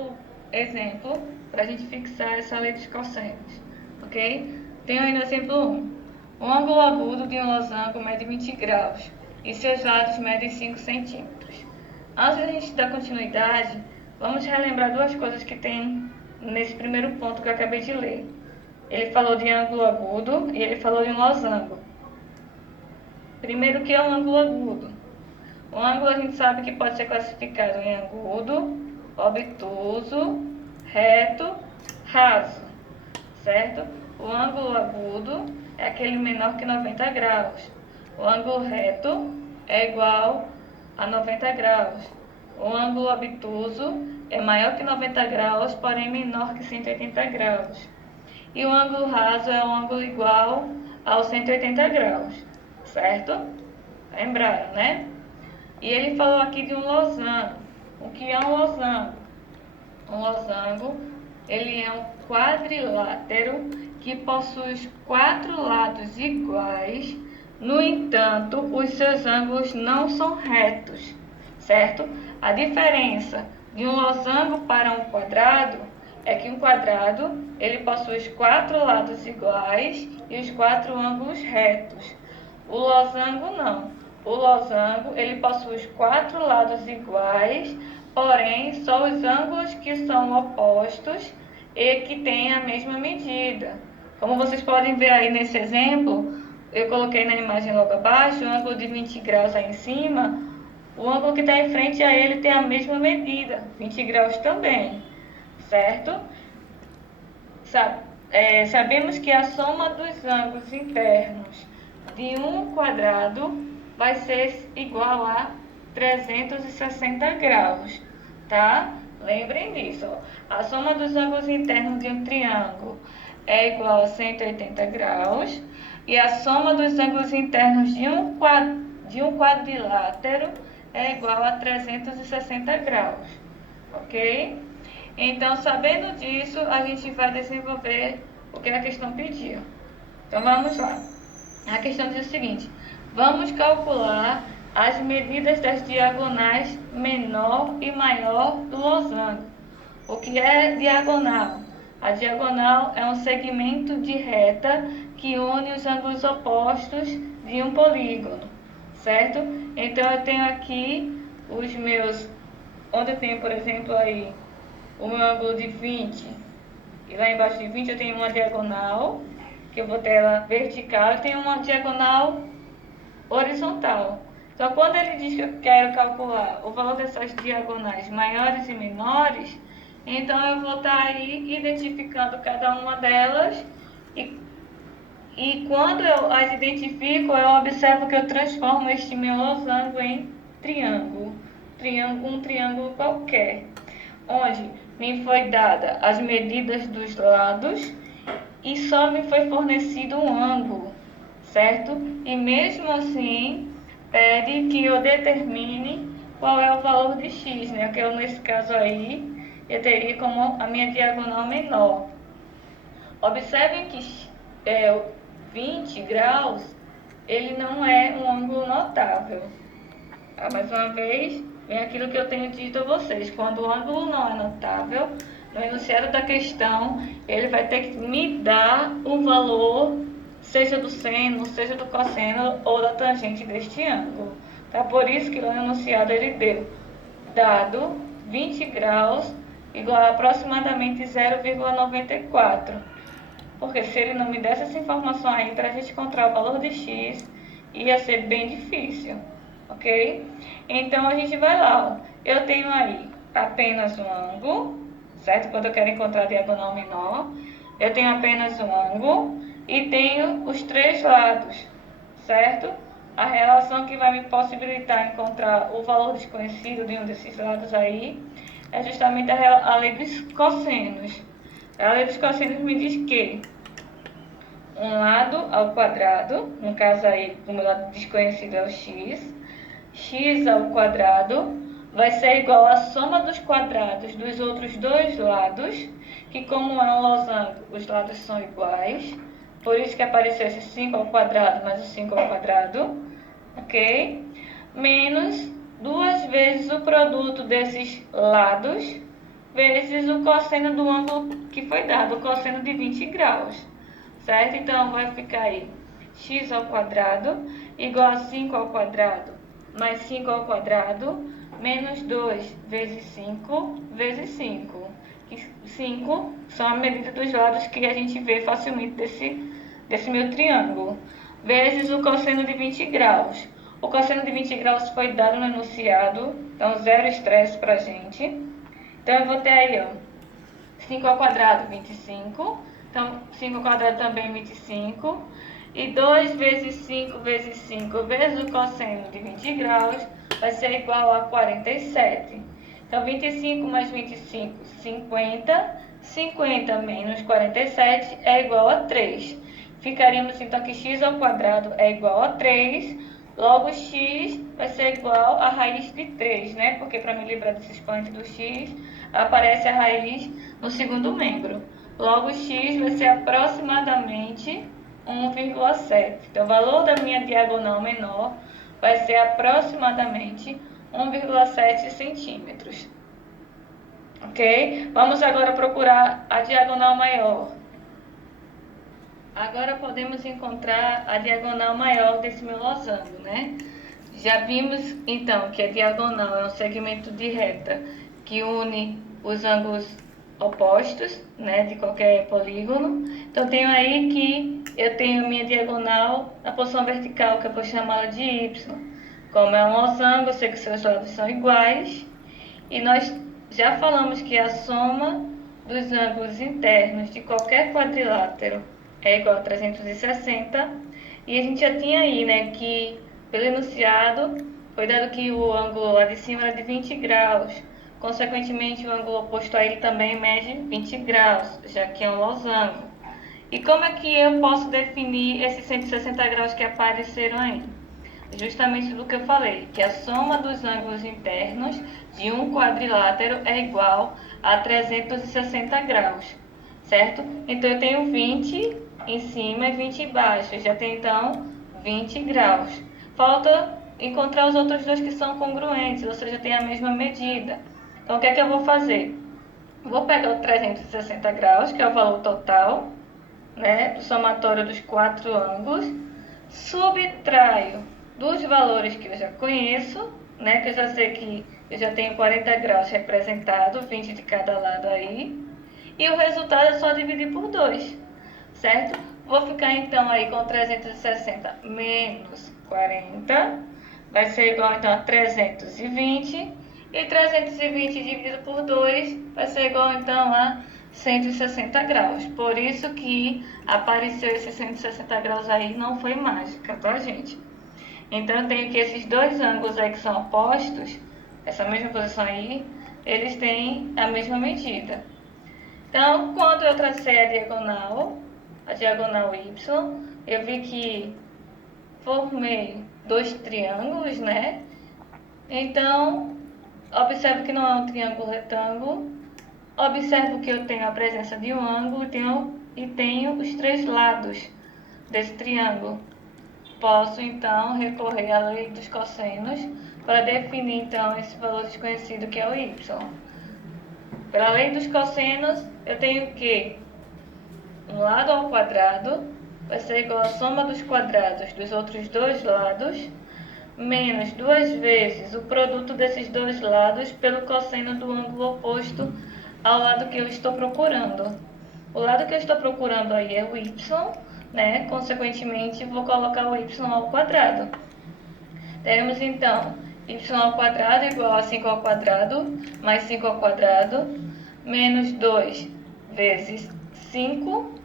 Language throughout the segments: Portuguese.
outro exemplo para a gente fixar essa lei dos cossenos, ok? Tenho aí no exemplo 1. Um ângulo agudo de um losango mede 20 graus e seus lados medem 5 centímetros. Antes de a gente dar continuidade, vamos relembrar duas coisas que tem nesse primeiro ponto que eu acabei de ler. Ele falou de ângulo agudo e ele falou de um losango. Primeiro, o que é um ângulo agudo? O ângulo a gente sabe que pode ser classificado em agudo, obtuso, reto, raso, certo? O ângulo agudo é aquele menor que 90 graus. O ângulo reto é igual a 90 graus. O ângulo obtuso é maior que 90 graus, porém menor que 180 graus. E o ângulo raso é um ângulo igual aos 180 graus, certo? Lembraram, né? E ele falou aqui de um losango. O que é um losango? Um losango, ele é um quadrilátero que possui os 4 lados iguais. No entanto, os seus ângulos não são retos, certo? A diferença de um losango para um quadrado é que um quadrado ele possui os 4 lados iguais e os 4 ângulos retos. O losango não. O losango ele possui os 4 lados iguais, porém só os ângulos que são opostos e que têm a mesma medida. Como vocês podem ver aí nesse exemplo, eu coloquei na imagem logo abaixo o ângulo de 20 graus aí em cima. O ângulo que está em frente a ele tem a mesma medida, 20 graus também, certo? Sabemos que a soma dos ângulos internos de um quadrado vai ser igual a 360 graus, tá? Lembrem disso, ó. A soma dos ângulos internos de um triângulo é igual a 180 graus e a soma dos ângulos internos de um quadrilátero é igual a 360 graus, ok? Então, sabendo disso, a gente vai desenvolver o que a questão pediu. Então, vamos lá. A questão diz o seguinte: vamos calcular as medidas das diagonais menor e maior do losango. O que é diagonal? A diagonal é um segmento de reta que une os ângulos opostos de um polígono, certo? Então, eu tenho aqui os meus, onde eu tenho, por exemplo, aí o meu ângulo de 20, e lá embaixo de 20 eu tenho uma diagonal, que eu vou ter ela vertical, e tenho uma diagonal horizontal. Então, quando ele diz que eu quero calcular o valor dessas diagonais maiores e menores, então eu vou estar aí identificando cada uma delas e quando eu as identifico, eu observo que eu transformo este meu losango em triângulo, um triângulo qualquer, onde me foi dada as medidas dos lados e só me foi fornecido um ângulo, certo? E mesmo assim, pede que eu determine qual é o valor de x, né? Que eu, nesse caso aí, eu teria como a minha diagonal menor. Observem que 20 graus, ele não é um ângulo notável. Mais uma vez, vem aquilo que eu tenho dito a vocês. Quando o ângulo não é notável, no enunciado da questão, ele vai ter que me dar o valor, seja do seno, seja do cosseno ou da tangente deste ângulo. Tá? Por isso que no enunciado ele deu dado 20 graus igual a aproximadamente 0,94. Porque se ele não me desse essa informação aí para a gente encontrar o valor de x, ia ser bem difícil, ok? Então a gente vai lá, ó. Eu tenho aí apenas um ângulo, certo? Quando eu quero encontrar a diagonal menor, eu tenho apenas um ângulo e tenho os 3 lados, certo? A relação que vai me possibilitar encontrar o valor desconhecido de um desses lados aí é justamente a lei dos cossenos. A lei dos cossenos me diz que um lado ao quadrado, no caso aí o meu lado desconhecido é o x ao quadrado vai ser igual à soma dos quadrados dos outros dois lados, que como é um losango, os lados são iguais, por isso que apareceu esse 5 ao quadrado mais o 5 ao quadrado, ok? Menos 2 vezes o produto desses lados, vezes o cosseno do ângulo que foi dado, o cosseno de 20 graus, certo? Então, vai ficar aí x ao quadrado igual a 5 ao quadrado mais 5 ao quadrado menos 2 vezes 5 vezes 5. 5 são a medida dos lados que a gente vê facilmente desse meu triângulo, vezes o cosseno de 20 graus. O cosseno de 20 graus foi dado no enunciado, então zero estresse pra gente. Então, eu vou ter aí, ó, 5 ao quadrado, 25. Então, 5 ao quadrado também 25. E 2 vezes 5 vezes 5 vezes o cosseno de 20 graus vai ser igual a 47. Então, 25 mais 25, 50. 50 menos 47 é igual a 3. Ficaríamos, então, que x ao quadrado é igual a 3. Logo, x vai ser igual a raiz de 3, né? Porque para me livrar desse expoente do x, aparece a raiz no segundo membro. Logo, x vai ser aproximadamente 1,7. Então, o valor da minha diagonal menor vai ser aproximadamente 1,7 centímetros. Ok? Vamos agora procurar a diagonal maior. Agora podemos encontrar a diagonal maior desse meu losango, né? Já vimos, então, que a diagonal é um segmento de reta que une os ângulos opostos, né, de qualquer polígono. Então, tenho aí que eu tenho minha diagonal na posição vertical, que eu vou chamá-la de y. Como é um losango, eu sei que seus lados são iguais. E nós já falamos que a soma dos ângulos internos de qualquer quadrilátero é igual a 360. E a gente já tinha aí, né, que pelo enunciado foi dado que o ângulo lá de cima era de 20 graus. Consequentemente, o ângulo oposto a ele também mede 20 graus, já que é um losango. E como é que eu posso definir esses 160 graus que apareceram aí? Justamente do que eu falei, que a soma dos ângulos internos de um quadrilátero é igual a 360 graus, certo? Então, eu tenho 20 em cima e 20 embaixo, já tem então 20 graus. Falta encontrar os outros dois que são congruentes, ou seja, tem a mesma medida. Então, o que é que eu vou fazer? Vou pegar o 360 graus, que é o valor total, né, do somatório dos quatro ângulos, subtraio dos valores que eu já conheço, né, que eu já sei que eu já tenho 40 graus representado, 20 de cada lado aí, e o resultado é só dividir por 2, certo? Vou ficar então aí com 360 menos 40, vai ser igual então a 320, e 320 dividido por 2 vai ser igual então a 160 graus. Por isso que apareceu esse 160 graus aí, não foi mágica, tá, gente? Então, eu tenho que esses dois ângulos aí que são opostos, essa mesma posição aí, eles têm a mesma medida. Então, quando eu tracei a diagonal Y, eu vi que formei dois triângulos, né? Então, observo que não é um triângulo retângulo. Observo que eu tenho a presença de um ângulo e tenho os três lados desse triângulo. Posso, então, recorrer à lei dos cossenos para definir, então, esse valor desconhecido que é o y. Pela lei dos cossenos, eu tenho que um lado ao quadrado vai ser igual à soma dos quadrados dos outros dois lados, menos duas vezes o produto desses dois lados pelo cosseno do ângulo oposto ao lado que eu estou procurando. O lado que eu estou procurando aí é o y, né? Consequentemente, vou colocar o y ao quadrado. Teremos então y ao quadrado igual a 5 ao quadrado mais 5 ao quadrado menos 2 vezes 5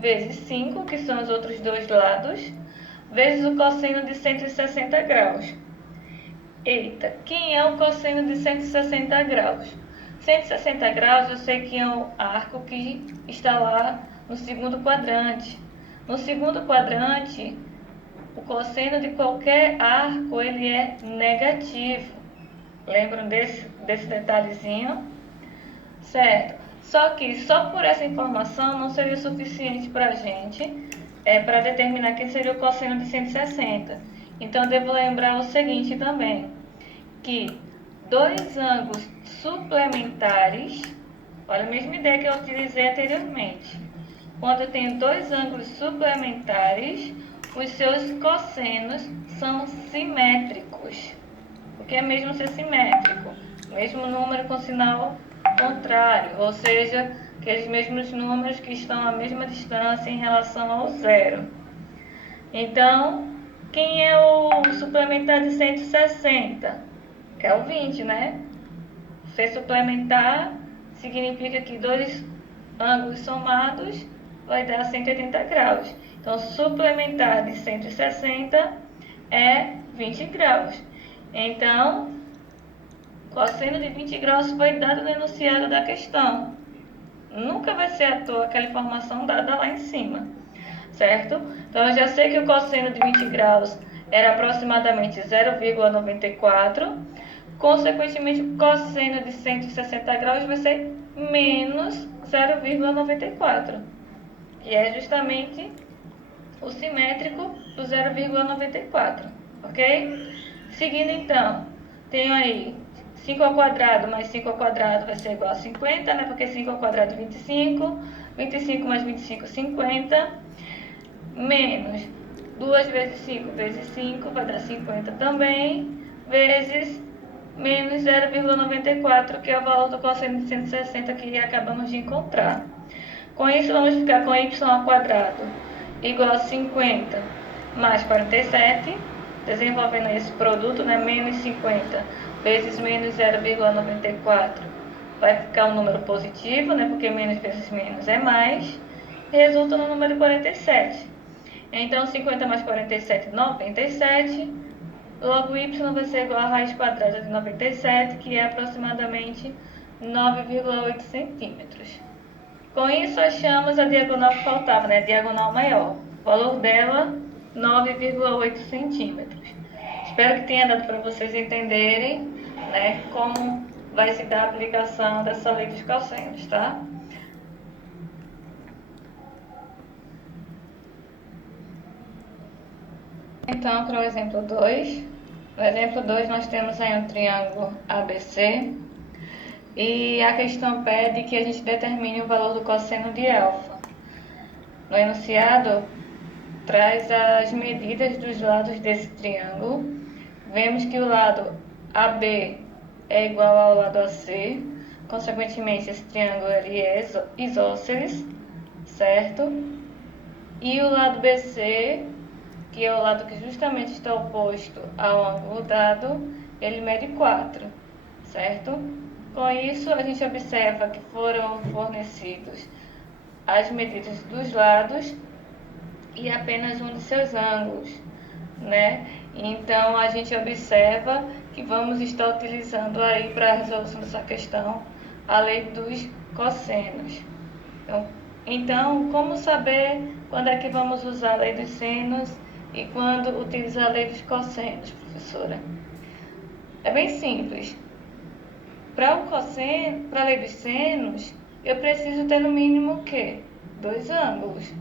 vezes 5, que são os outros dois lados, vezes o cosseno de 160 graus. Eita, quem é o cosseno de 160 graus? 160 graus eu sei que é o arco que está lá no segundo quadrante. No segundo quadrante, o cosseno de qualquer arco ele é negativo. Lembram desse detalhezinho? Certo. Só que só por essa informação não seria suficiente para a gente para determinar quem seria o cosseno de 160. Então, eu devo lembrar o seguinte também, que dois ângulos suplementares Olha a mesma ideia que eu utilizei anteriormente. Quando eu tenho dois ângulos suplementares, os seus cossenos são simétricos. O que é mesmo ser simétrico? Mesmo número com sinal contrário, ou seja, aqueles mesmos números que estão à mesma distância em relação ao zero. Então, quem é o suplementar de 160? É o 20, né? Ser suplementar significa que dois ângulos somados vai dar 180 graus. Então, suplementar de 160 é 20 graus. Então, cosseno de 20 graus foi dado no enunciado da questão. Nunca vai ser à toa aquela informação dada lá em cima, certo? Então, eu já sei que o cosseno de 20 graus era aproximadamente 0,94. Consequentemente, o cosseno de 160 graus vai ser menos 0,94, que é justamente o simétrico do 0,94, ok? Seguindo então, tenho aí 5 ao quadrado mais 5 ao quadrado vai ser igual a 50, né? Porque 5 ao quadrado é 25, 25 mais 25, 50, menos 2 vezes 5 vezes 5 vai dar 50 também, vezes menos 0,94, que é o valor do cosseno de 160 que acabamos de encontrar. Com isso, vamos ficar com y ao quadrado igual a 50 mais 47, desenvolvendo esse produto, né, menos 50 vezes menos 0,94, vai ficar um número positivo, né, porque menos vezes menos é mais, resulta no número 47. Então, 50 mais 47, 97. Logo, y vai ser igual a raiz quadrada de 97, que é aproximadamente 9,8 centímetros. Com isso, achamos a diagonal que faltava, né? A diagonal maior. O valor dela, 9,8 centímetros. Espero que tenha dado para vocês entenderem, né, como vai se dar a aplicação dessa lei dos cossenos, tá? Então, para o exemplo 2. No exemplo 2, nós temos aí um triângulo ABC e a questão pede que a gente determine o valor do cosseno de alfa. No enunciado, traz as medidas dos lados desse triângulo. Vemos que o lado AB é igual ao lado AC, consequentemente, esse triângulo ele é isósceles, certo? E o lado BC, que é o lado que justamente está oposto ao ângulo dado, ele mede 4, certo? Com isso, a gente observa que foram fornecidos as medidas dos lados e apenas um de seus ângulos, né? Então, a gente observa que vamos estar utilizando aí para a resolução dessa questão a lei dos cossenos. Então, como saber quando é que vamos usar a lei dos senos e quando utilizar a lei dos cossenos, professora? É bem simples. Para a lei dos senos, eu preciso ter no mínimo o quê? 2 ângulos,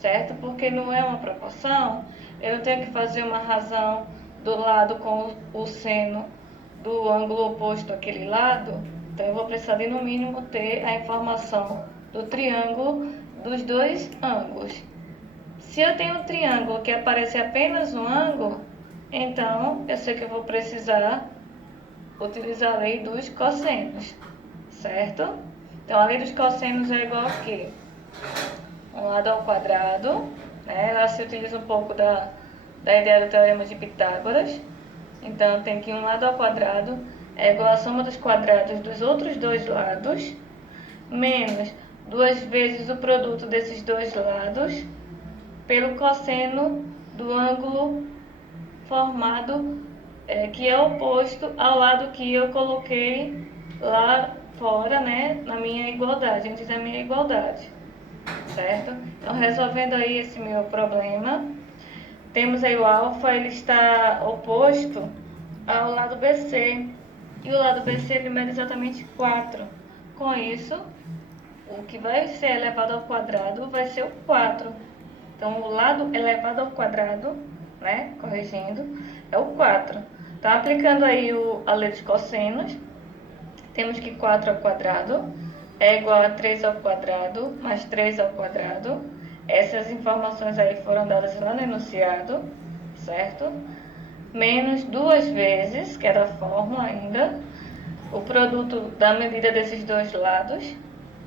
certo? Porque não é uma proporção, eu tenho que fazer uma razão do lado com o seno do ângulo oposto àquele lado. Então, eu vou precisar de, no mínimo, ter a informação do triângulo dos 2 ângulos. Se eu tenho um triângulo que aparece apenas um ângulo, então eu sei que eu vou precisar utilizar a lei dos cossenos, certo? Então, a lei dos cossenos é igual a quê? Um lado ao quadrado, né? Ela se utiliza um pouco da ideia do teorema de Pitágoras. Então, tem que um lado ao quadrado é igual à soma dos quadrados dos outros 2 lados, menos 2 vezes o produto desses 2 lados, pelo cosseno do ângulo formado, que é oposto ao lado que eu coloquei lá fora, né, na minha igualdade, antes da minha igualdade, certo? Então, resolvendo aí esse meu problema, temos aí o alfa, ele está oposto ao lado BC, e o lado BC ele mede exatamente 4. Com isso, o que vai ser elevado ao quadrado vai ser o 4. Então, o lado elevado ao quadrado, né, corrigindo, é o 4. Então, aplicando aí a lei dos cossenos, temos que 4 ao quadrado é igual a 3 ao quadrado mais 3 ao quadrado. Essas informações aí foram dadas lá no enunciado, certo? Menos 2 vezes, que é da fórmula ainda, o produto da medida desses dois lados.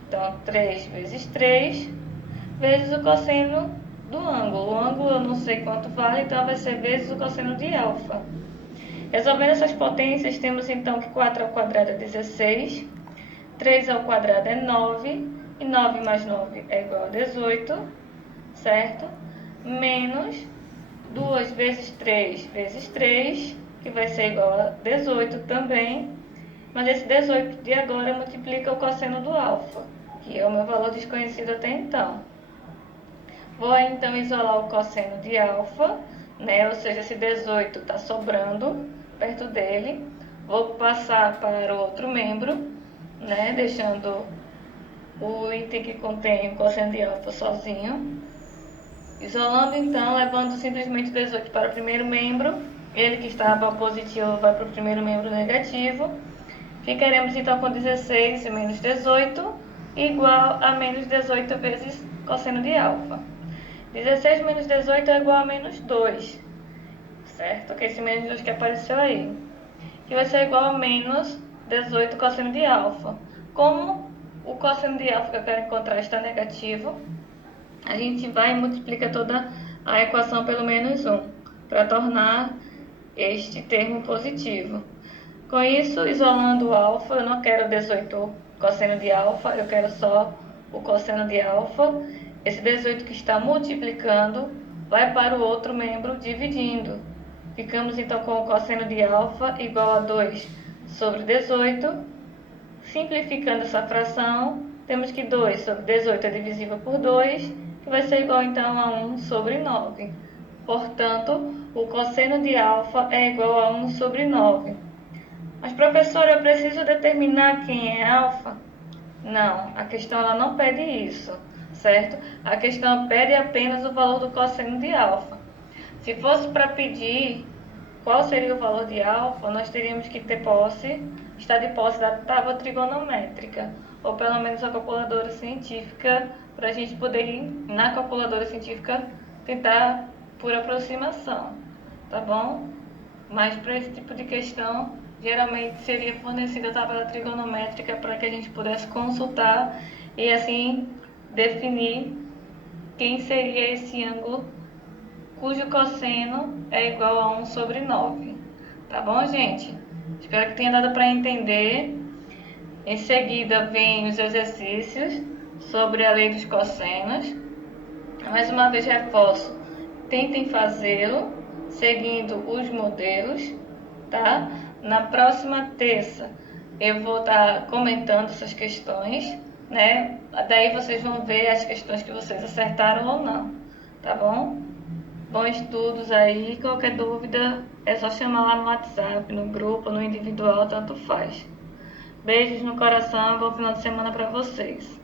Então, 3 vezes 3, vezes o cosseno do ângulo. O ângulo eu não sei quanto vale, então vai ser vezes o cosseno de alfa. Resolvendo essas potências, temos então que 4 ao quadrado é 16, 3 ao quadrado é 9, e 9 mais 9 é igual a 18, certo? Menos 2 vezes 3 vezes 3, que vai ser igual a 18 também, mas esse 18 de agora multiplica o cosseno do alfa, que é o meu valor desconhecido até então. Vou então isolar o cosseno de alfa, né? Ou seja, esse 18 está sobrando perto dele. Vou passar para o outro membro, né? Deixando o item que contém o cosseno de alfa sozinho. Isolando então, levando simplesmente 18 para o primeiro membro. Ele que estava positivo vai para o primeiro membro negativo. Ficaremos então com 16 menos 18 igual a menos 18 vezes cosseno de alfa. 16 menos 18 é igual a menos 2, certo? Que esse menos 2 que apareceu aí. Que vai ser igual a menos 18 cosseno de alfa. Como o cosseno de alfa que eu quero encontrar está negativo, a gente vai e multiplica toda a equação pelo menos 1, para tornar este termo positivo. Com isso, isolando o alfa, eu não quero 18 cosseno de alfa, eu quero só o cosseno de alfa. Esse 18 que está multiplicando vai para o outro membro dividindo. Ficamos então com o cosseno de alfa igual a 2 sobre 18. Simplificando essa fração, temos que 2 sobre 18 é divisível por 2, que vai ser igual então a 1 sobre 9. Portanto, o cosseno de alfa é igual a 1 sobre 9. Mas, professora, eu preciso determinar quem é alfa? Não, a questão ela não pede isso, certo? A questão pede apenas o valor do cosseno de alfa. Se fosse para pedir qual seria o valor de alfa, nós teríamos que estar de posse da tábua trigonométrica, ou pelo menos a calculadora científica, para a gente poder ir na calculadora científica tentar por aproximação, tá bom? Mas para esse tipo de questão, geralmente seria fornecida a tabela trigonométrica para que a gente pudesse consultar e assim definir quem seria esse ângulo cujo cosseno é igual a 1 sobre 9. Tá bom, gente? Espero que tenha dado para entender. Em seguida, vem os exercícios sobre a lei dos cossenos. Mais uma vez, reforço, tentem fazê-lo seguindo os modelos, tá? Na próxima terça, eu vou estar comentando essas questões, né? Daí vocês vão ver as questões que vocês acertaram ou não, tá bom? Bons estudos aí, qualquer dúvida é só chamar lá no WhatsApp, no grupo, no individual, tanto faz. Beijos no coração, bom final de semana para vocês.